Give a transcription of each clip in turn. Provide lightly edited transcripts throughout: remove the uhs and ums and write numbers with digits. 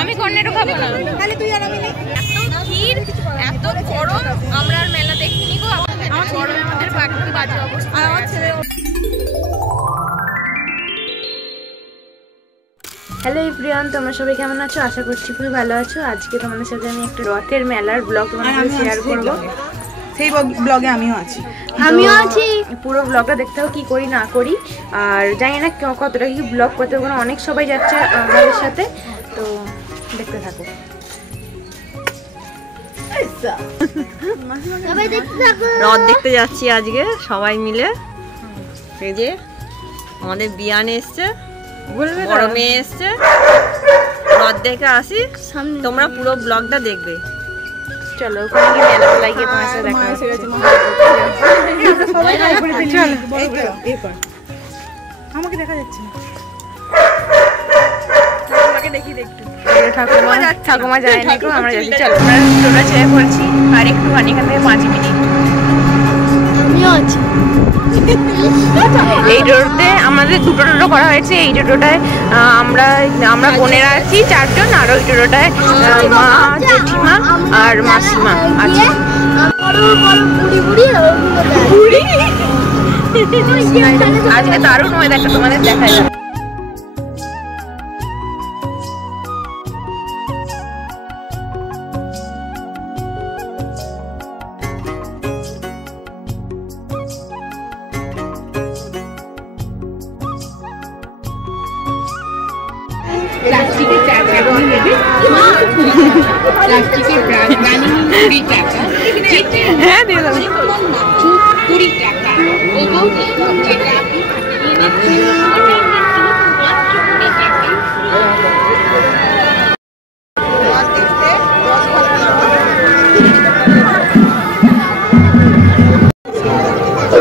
আমি কর্নেটও খাবো না। তাহলে তুই আর আমি নেই। এত ভিড়, এত গরম, আমরা আর মেলা দেখিনি গো। আমার গরমে আমাদের বাকি বাজে অবস্থা। আর আমার ছেলে। হ্যালো এভরিওয়ান, তোমরা সবাই কেমন আছো? আশা করছি খুবই ভালো আছো। আজকে তোমাদের সাথে আমি একটা রথের মেলার ব্লগ তোমাদের সাথে শেয়ার করব। সেই ব্লগে আমিও আছি। পুরো ব্লগটা দেখতে হবে কি করি না করি, আর জানি না কতটা কি ব্লগ করতে পারবো না। অনেক সবাই যাচ্ছে আমাদের সাথে, তো দেখতে থাকো। রথ দেখতে যাচ্ছি আজকে সবাই মিলে। এই যে আমাদের বিয়ানে এসছে, বড় মেয়ে এসছে। রথ দেখে আসি, তোমরা পুরো ব্লগটা দেখবে। চলো ওখানে গিয়ে মেলা লাগিয়ে তোমার সাথে দেখা হচ্ছে। আমাকে দেখা যাচ্ছে না, ঠাকুমাকে দেখি দেখতে। ঠাকুমা যায় না, আমরা যাচ্ছি। চলো আমরা টোটা ছেড়ে পড়ছি, আর একটুখানি এখান থেকে 5 মিনিট। এই টোটোতে আমাদের দুটো টোটো করা হয়েছে। এই টোটোটায় আমরা বোনেরা আছি 4 জন, আর ওই টোটোটায় মা, জেঠিমা আর মাসিমা আছে। আজকে দারুণ ওয়েদারটা তোমাদের দেখায়। প্লাস্টিকের টাকা নেবে, প্লাস্টিকের রানি 20 টাকা, হ্যাঁ দিয়ে দাও 20 টাকা। যেটা আপনি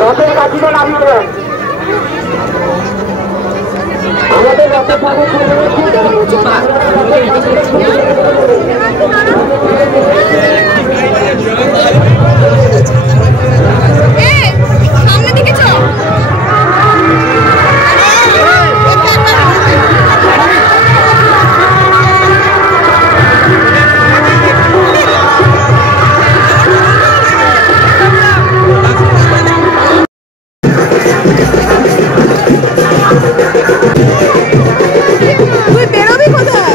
রথের কাঠিটা নামিয়ে আমাদের রথের সামনে দিকে চল। তুই বেরোবি কোথায়?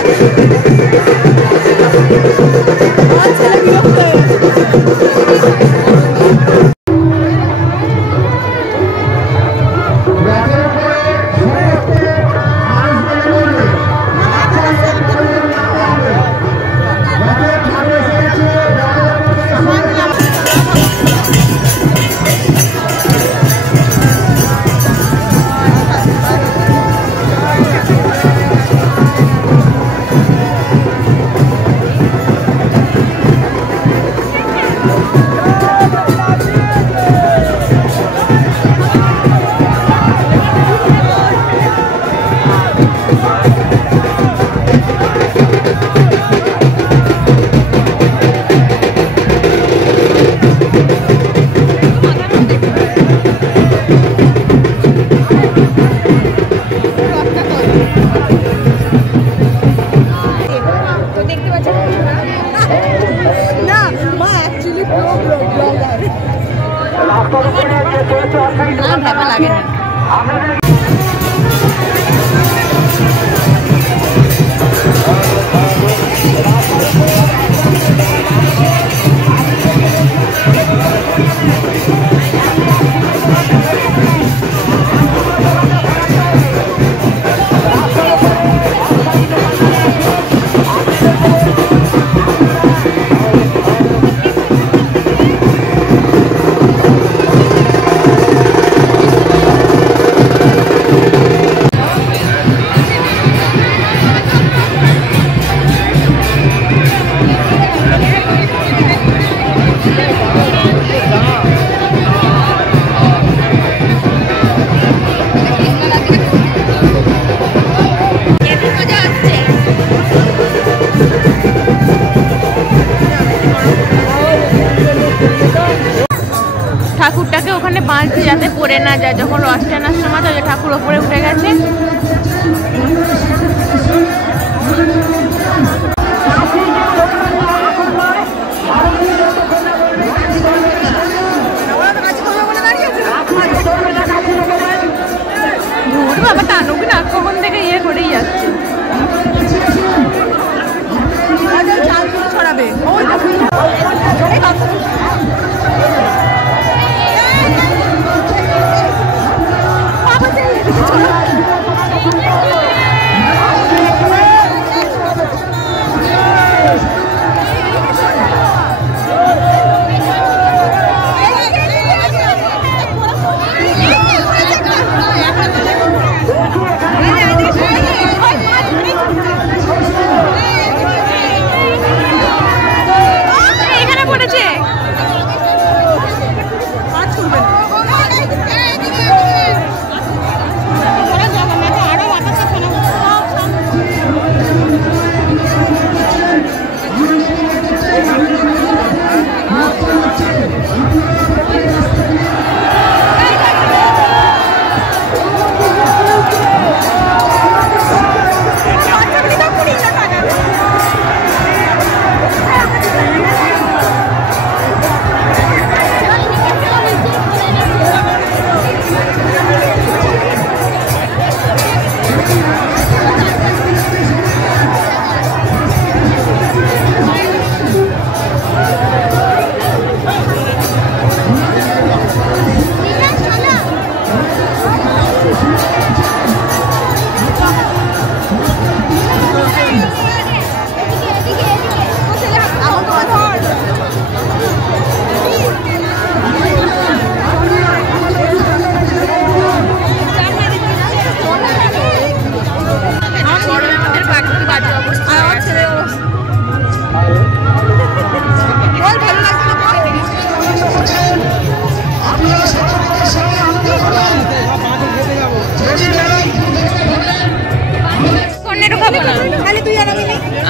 মাছ যাতে পড়ে না যায়, যখন রথ টানার সময় তো ঠাকুর ওপরে উঠে গেছে। বাবা টানুক না, কখন থেকে ইয়ে করেই যাচ্ছে। ছড়াবে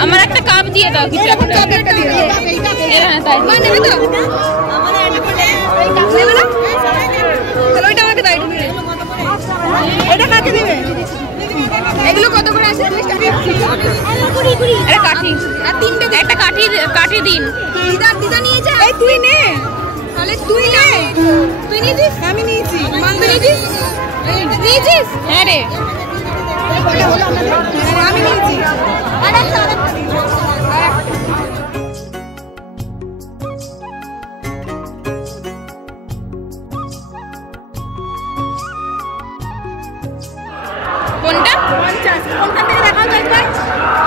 আমার একটা কাপ দিয়ে দাও, কিছু একটা দিয়ে দাও। হ্যাঁ তাই নেবে তো, নেবে না? তাহলে ওইটা আমাকে দাও। এটা কাকে দিবে? এগুলো কত করে আছে? আরে কাঠি আর তিনটে, একটা কাঠি দিন। দিদা নিয়ে যা। এই তুই নে, তাহলে তুই নে। তুই নিয়েছিস? আমি নিয়েছি। মানতে নিয়েছিস? হ্যাঁ রে আমি নিয়েছি। কোনটা? 50। কোনখান থেকে দেখাও তো একবার।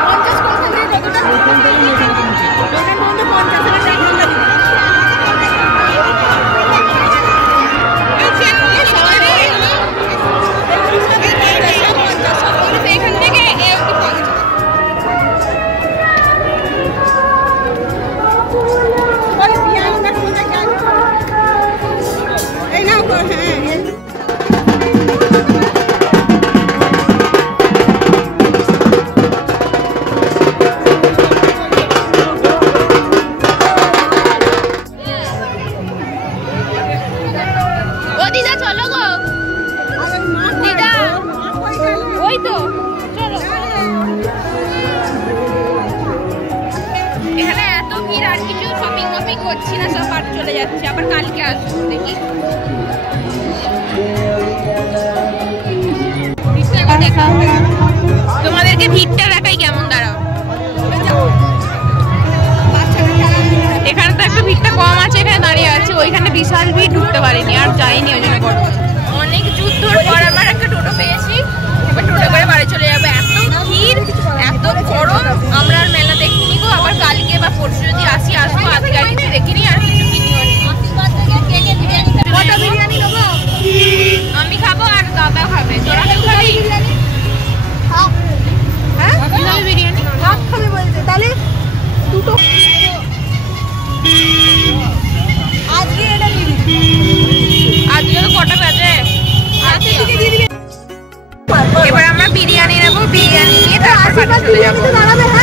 50 কোনখান থেকে কতটা? ওখান পর্যন্ত 50 এর টাকা দিবি। এখান থেকে এই নাও। হ্যাঁ করছি না, সব আর চলে যাচ্ছে, আবার কালকে আসবো দেখি। তোমাদেরকে ভিড়টা দেখাই কেমন, দাঁড়াও। এখানে তো একটু ভিড়টা কম আছে, এখানে দাঁড়িয়ে আছে। ওইখানে বিশাল ভিড়, ঢুকতে পারিনি আর যাইনি ওই জন্য। বড় অনেক যুদ্ধর পর আবার একটা টোটো পেয়েছি, এবার টোটো করে বাড়ি চলে যাবো। এত ভিড়, এত গরম, আমরা আর মেলা দেখিনি গো। আবার কালকে বা পরশু যদি আসি আসবো, আজকে আর কিছু দেখিনি, আর কিছু কিনিও নি। বিরিয়ানি নেবো আমি, খাবো আর দাদা খাবে। তোরা কেউ খাবি? হ্যাঁ বিরিয়ানি ভাত খাবে বলছে, তাহলে দুটো আজকে এটা নিবি। আজকে তো কটা বাজে? এবার আমরা বিরিয়ানি নেবো, বিরিয়ানি নিয়ে তারপর বাড়ি চলে যাবো।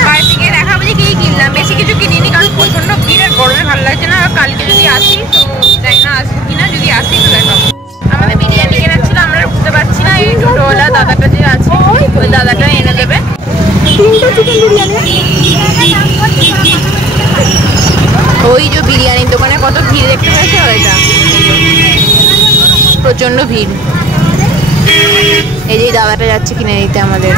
বাড়ি থেকে দেখাবো যে কি কিনলাম। বেশি কিছু কিনিনি, কারণ প্রচন্ড ভিড় আর গরমে ভালো লাগছে না। কালকে যদি আসি তো জানি না আসবো কিনা, যদি আসি তো দেখাবো। ভিড় দেখতে পেয়েছো? এটা প্রচন্ড ভিড়। এই যে দাদাটা যাচ্ছে কিনে নিতে আমাদের।